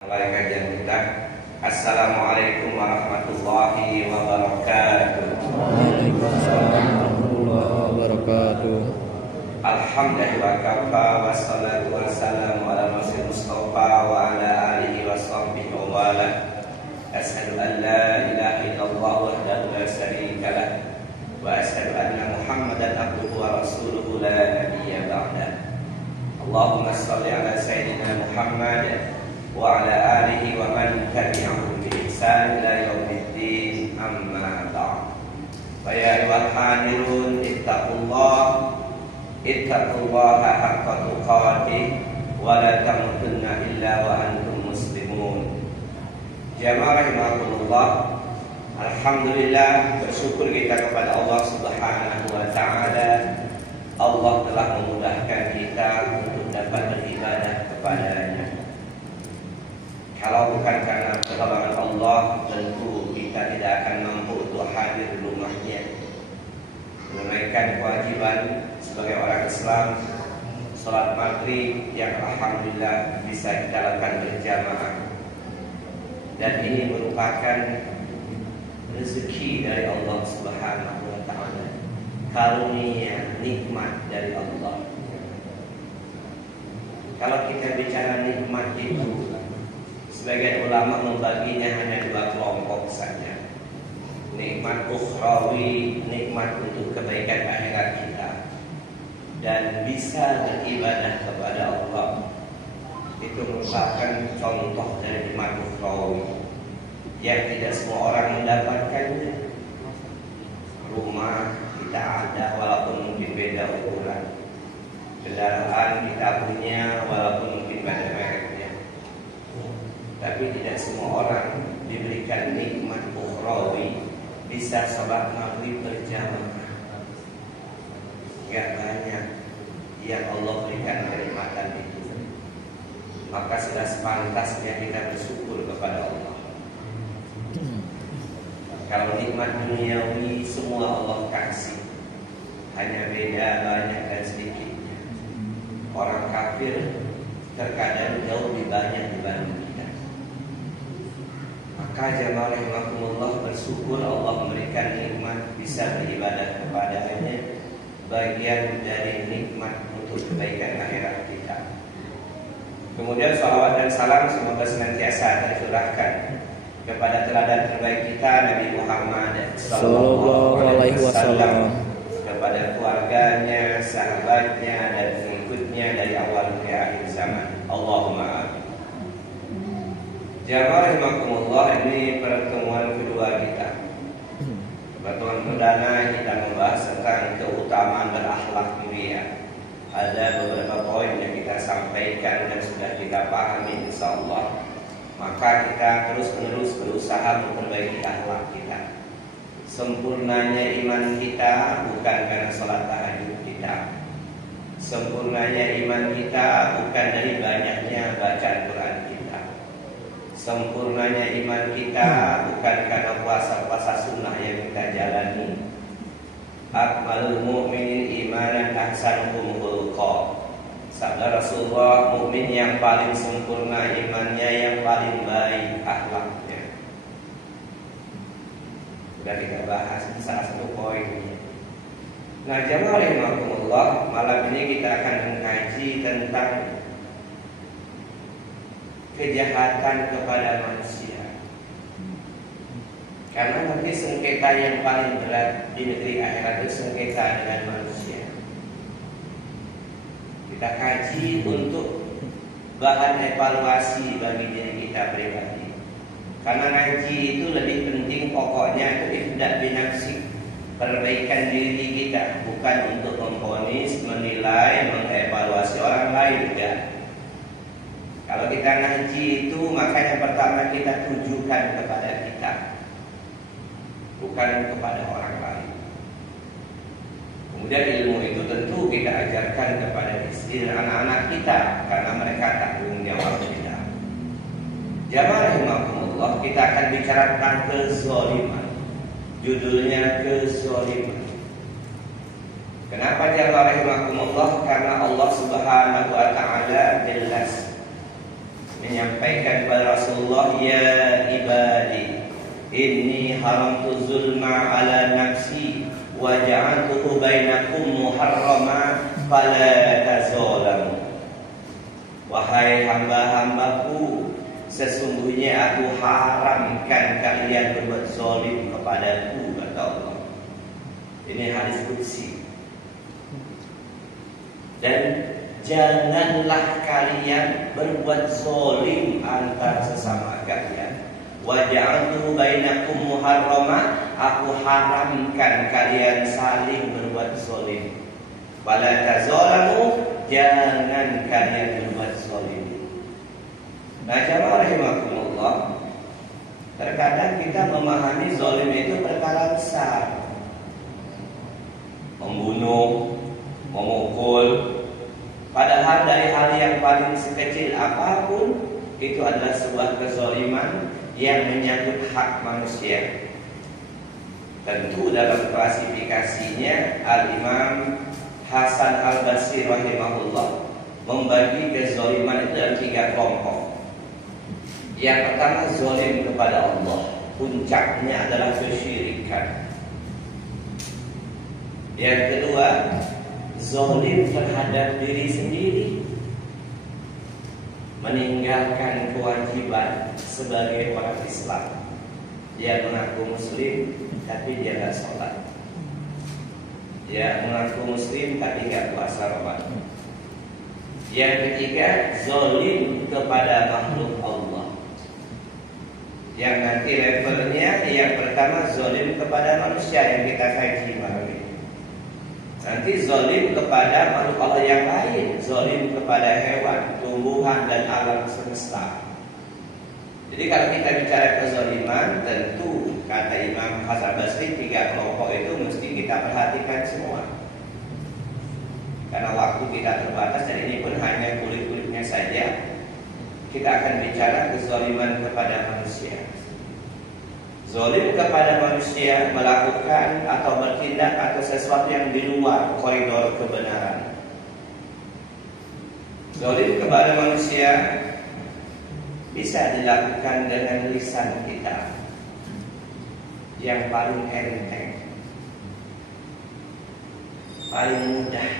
Mulai kajian kita. Assalamualaikum warahmatullahi wabarakatuh. Waalaikumsalam warahmatullahi wabarakatuh. Alhamdulillah wa kafa wassalatu wassalamu ala rasul mustafa wa ala alihi wa sahbihi wa wala. Asyhadu an la ilaha illallah wahdahu la syarika lah wa asyhadu anna Muhammadan abduhu wa rasuluhu la nabiyya ba'da. Allahumma shalli ala sayyidina Muhammad wa ala alihi wa man tabi'ahum bi ihsan ila yaumiddin, amma ba'd. Fa ya ayyuhal hadirun ittaqullaha haqqa tuqatih wa la tamutunna illa wa antum muslimun. Jamaah rahimakumullah, alhamdulillah, bersyukur kita kepada Allah Subhanahu wa taala. Allah telah memudahkan kita untuk dapat beribadah kepada-Nya. Kalau bukan karena pertolongan Allah, tentu kita tidak akan mampu untuk hadir di rumahnya, menunaikan kewajiban sebagai orang Islam, sholat maghrib yang alhamdulillah bisa kita lakukan berjamaah. Dan ini merupakan rezeki dari Allah Subhanahu wa taala, karunia, nikmat dari Allah. Kalau kita bicara nikmat itu, sebagian ulama membaginya hanya dua kelompok saja. Nikmat ukhrawi, nikmat untuk kebaikan akhirat kita, dan bisa beribadah kepada Allah. Itu merupakan contoh dari nikmat ukhrawi yang tidak semua orang mendapatkannya. Rumah kita ada walaupun mungkin beda ukuran, kendaraan kita punya walaupun mungkin beda mereknya, tapi tidak semua orang diberikan nikmat ukhrawi, bisa sholat maghrib berjamaah. Gak banyak yang Allah berikan kenikmatan itu. Maka sudah sepantasnya kita bersyukur kepada Allah. Kalau nikmat duniawi semua Allah kasih, hanya beda banyak dan sedikitnya. Orang kafir terkadang jauh lebih banyak dibanding kita. Maka jamaah rahimakumullah, bersyukur Allah memberikan nikmat bisa beribadah kepada-Nya, bagian dari nikmat untuk kebaikan akhirat kita. Kemudian salawat dan salam semoga senantiasa tercurahkan kepada teladan terbaik kita, Nabi Muhammad sallallahu alaihi wasallam, kepada keluarganya, sahabatnya, dan pengikutnya dari awal hingga akhir zaman. Allahumma amin. Jamaah rahimakumullah, ini pertemuan kedua kita. Pertemuan perdana kita membahas tentang keutamaan berakhlak mulia. Ada beberapa poin yang kita sampaikan dan sudah kita pahami insyaallah. Maka kita terus-menerus berusaha memperbaiki akhlak kita. Sempurnanya iman kita bukan karena sholat tahajud kita. Sempurnanya iman kita bukan dari banyaknya bacaan Quran kita. Sempurnanya iman kita bukan karena puasa-puasa sunnah yang kita jalani. Akmalul mu'minin imanan ahsanuhum khuluqa. Sabda Rasulullah, mukmin yang paling sempurna imannya, yang paling baik akhlaknya. Sudah kita bahas salah satu poinnya. Nah, jamaah rahimakumullah, malam ini kita akan mengkaji tentang kejahatan kepada manusia. Karena nanti sengketa yang paling berat di negeri akhirat itu sengketa dengan manusia. Kita kaji untuk bahan evaluasi bagi diri kita pribadi. Karena ngaji itu lebih penting, pokoknya itu ifda binafsik, perbaikan diri kita, bukan untuk memvonis, menilai, mengevaluasi orang lain, enggak. Kalau kita ngaji itu, makanya pertama kita tujukan kepada kita, bukan kepada orang lain. Kemudian ilmu itu tentu kita ajarkan kepada istri dan anak-anak kita, karena mereka tanggung jawab kita. Jamaah rahimakumullah, kita akan bicara tentang kezaliman. Judulnya kezaliman. Kenapa jamaah rahimakumullah? Karena Allah Subhanahu wa taala jelas menyampaikan kepada Rasulullah, ya ibadi, inni haramtu zulma ala nafsi wa ja'altuhu bainakum muharrama fala tazalamu. Wahai hamba-hambaku, sesungguhnya aku haramkan kalian berbuat zalim kepadaku, kata Allah. Ini hadis qudsi. Dan janganlah kalian berbuat zalim antar sesama kalian. Wa ja'altu bainakum muharrama, aku haramkan kalian saling berbuat zalim. Wala tazalamu, jangan kalian berbuat zalim. Nah, jamaah rahimakumullah, terkadang kita memahami zalim itu perkara besar. Membunuh, memukul. Padahal dari hal yang paling sekecil apapun, itu adalah sebuah kezaliman yang menyangkut hak manusia. Tentu dalam klasifikasinya Al-Imam Hasan Al-Basri rahimahullah membagi kezaliman itu dalam 3 kelompok. Yang pertama, zalim kepada Allah, puncaknya adalah kesyirikan. Yang kedua, zalim terhadap diri sendiri, meninggalkan kewajiban sebagai orang Islam. Dia mengaku muslim tapi dia tidak sholat. Dia mengaku muslim tapi tidak puasa Ramadan. Yang ketiga, zalim kepada makhluk Allah. Yang nanti levelnya, yang pertama zalim kepada manusia yang kita kaji malam ini. Nanti zalim kepada makhluk Allah yang lain, zalim kepada hewan, tumbuhan dan alam semesta. Jadi kalau kita bicara kezaliman, tentu kata Imam Hasan Basri 3 kelompok itu mesti kita perhatikan semua. Karena waktu kita terbatas dan ini pun hanya kulit-kulitnya saja. Kita akan bicara kezaliman kepada manusia. Zalim kepada manusia melakukan atau bertindak atau sesuatu yang di luar koridor kebenaran. Zalim kepada manusia bisa dilakukan dengan lisan kita yang paling enteng, paling mudah,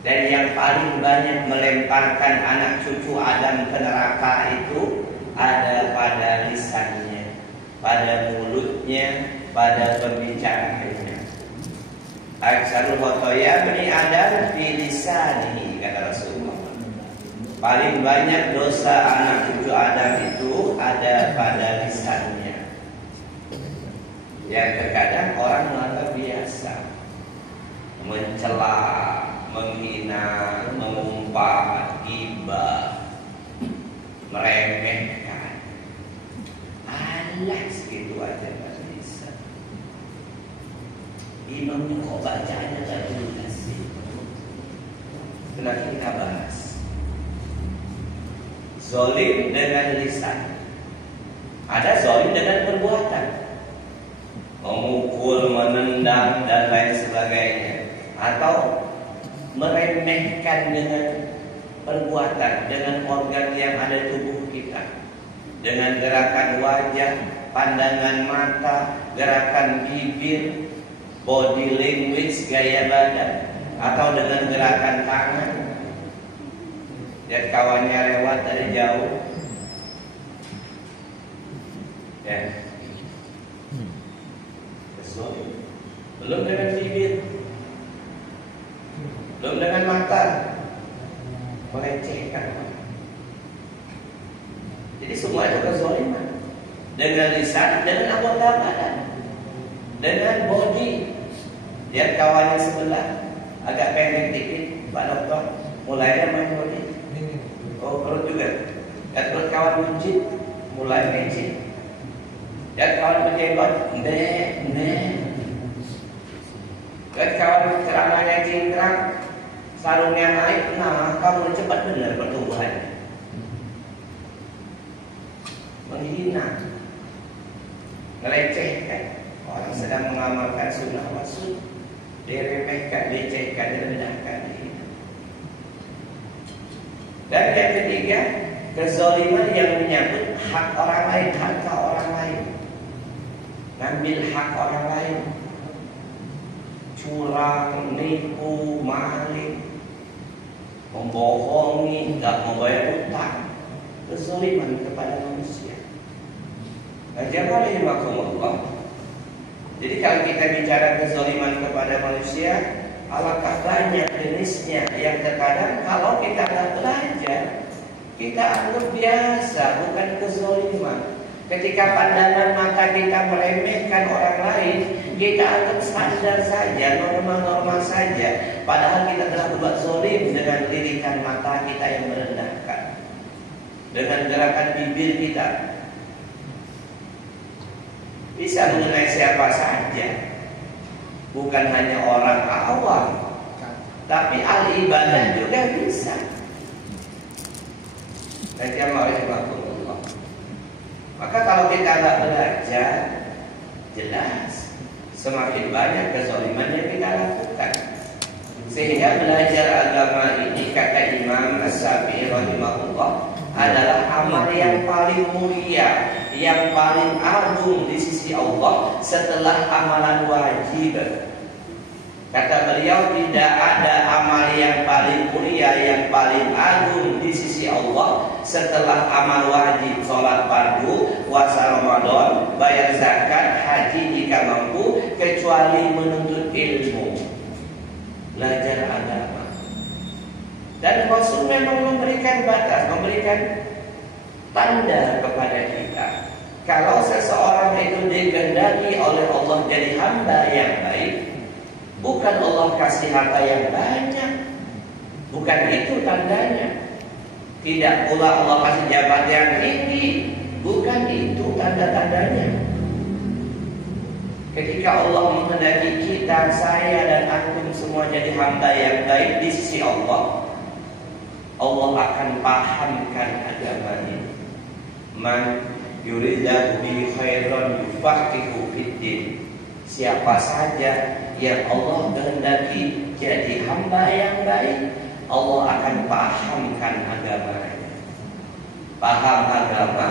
dan yang paling banyak melemparkan anak cucu Adam ke neraka itu ada pada lisannya, pada mulutnya, pada pembicaraannya. Aksarul khotoya bani Adam fi lisanihi, kata Rasulullah. Paling banyak dosa anak cucu Adam itu ada pada lisannya. Yang terkadang orang menganggap biasa, mencela, menghina, mengumpat, ghibah, meremehkan. Alah, segitu aja nggak bisa. Imamnya kok bacanya tak jelas sih. Setelah kita bahas zalim dengan lisan, ada zalim dengan perbuatan, memukul, menendang dan lain sebagainya, atau meremehkan dengan perbuatan, dengan organ yang ada tubuh kita, dengan gerakan wajah, pandangan mata, gerakan bibir, body language, gaya badan, atau dengan gerakan tangan. Lihat kawannya lewat dari jauh, ya, belum dengan bibir, belum dengan mata, melecehkan. Jadi semua itu kezaliman. Dengan lisan, dengan anggota badan, dengan body. Lihat kawannya sebelah, agak pendek dikit, Pak Dokter, mulainya main body. Oh, perut juga. Lihat perut kawan buncit, mulai mecin. Lihat kawan berjenggot, Lihat kawan celananya cingkrang, sarungnya naik, nah kamu cepat benar pertumbuhannya. Menghina, melecehkan, orang sedang mengamalkan sunnah rasul, diremehkan, dilecehkan, direndahkan. Dan yang ketiga, kezaliman yang menyangkut hak orang lain, harta orang lain, ngambil hak orang lain, curang, nipu, maling, membohongi, nggak membayar utang, kezaliman kepada manusia. Jazakumullah. Jadi kalau kita bicara kezaliman kepada manusia, alangkah banyak jenisnya yang terkadang kalau kita nggak belajar, kita anggap biasa, bukan kezaliman. Ketika pandangan mata kita meremehkan orang lain, kita anggap standar saja, normal-normal saja. Padahal kita telah berbuat zalim dengan lirikan mata kita yang merendahkan, dengan gerakan bibir kita. Bisa mengenai siapa saja, bukan hanya orang awam, tapi ahli ibadah juga bisa. Maka kalau kita nggak belajar, jelas semakin banyak kezaliman yang kita lakukan. Sehingga belajar agama ini, kata Imam As-Syafi'i rahimahullah, adalah amal yang paling mulia, yang paling agung di sisi Allah setelah amalan wajib. Kata beliau, tidak ada amal yang paling mulia, yang paling agung di sisi Allah setelah amal wajib, sholat fardu, puasa Ramadan, bayar zakat, haji jika mampu, kecuali menuntut ilmu, belajar agama. Dan Rasul memang memberikan batas, memberikan tanda kepada kita. Kalau seseorang itu dikehendaki oleh Allah jadi hamba yang baik, bukan Allah kasih harta yang banyak, bukan itu tandanya. Tidak pula Allah kasih jabatan yang tinggi, bukan itu tanda-tandanya. Ketika Allah menghendaki kita, saya dan antum semua jadi hamba yang baik di sisi Allah, Allah akan pahamkan agama ini. Man yuridillahu bihi khairan yufaqihu fiddin. Siapa saja yang Allah kehendaki jadi hamba yang baik, Allah akan pahamkan agamanya. Paham agama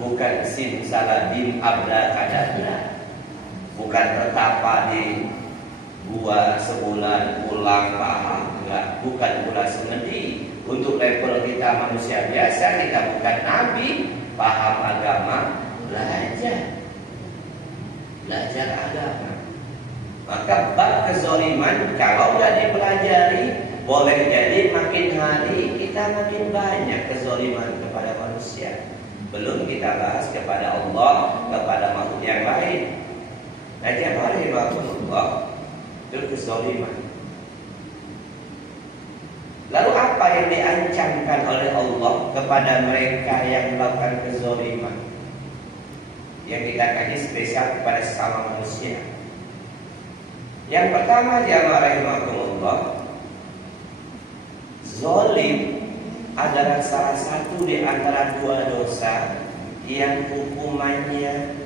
bukan simsalabim abrakadabra, bukan tertapa di gua sebulan pulang paham, enggak. Bukan pula semedi. Untuk level kita manusia biasa, kita bukan nabi, paham agama, belajar agama. Maka bab kezaliman kalau tidak dipelajari, boleh jadi makin hari kita makin banyak kezaliman kepada manusia. Belum kita bahas kepada Allah, kepada makhluk yang lain. Rahimahullah, itu kezaliman. Lalu apa yang diancamkan oleh Allah kepada mereka yang melakukan kezaliman? Yang kita kaji spesial kepada sesama manusia. Yang pertama, jamaah rahimahumullah, zalim adalah salah satu di antara dua dosa yang hukumannya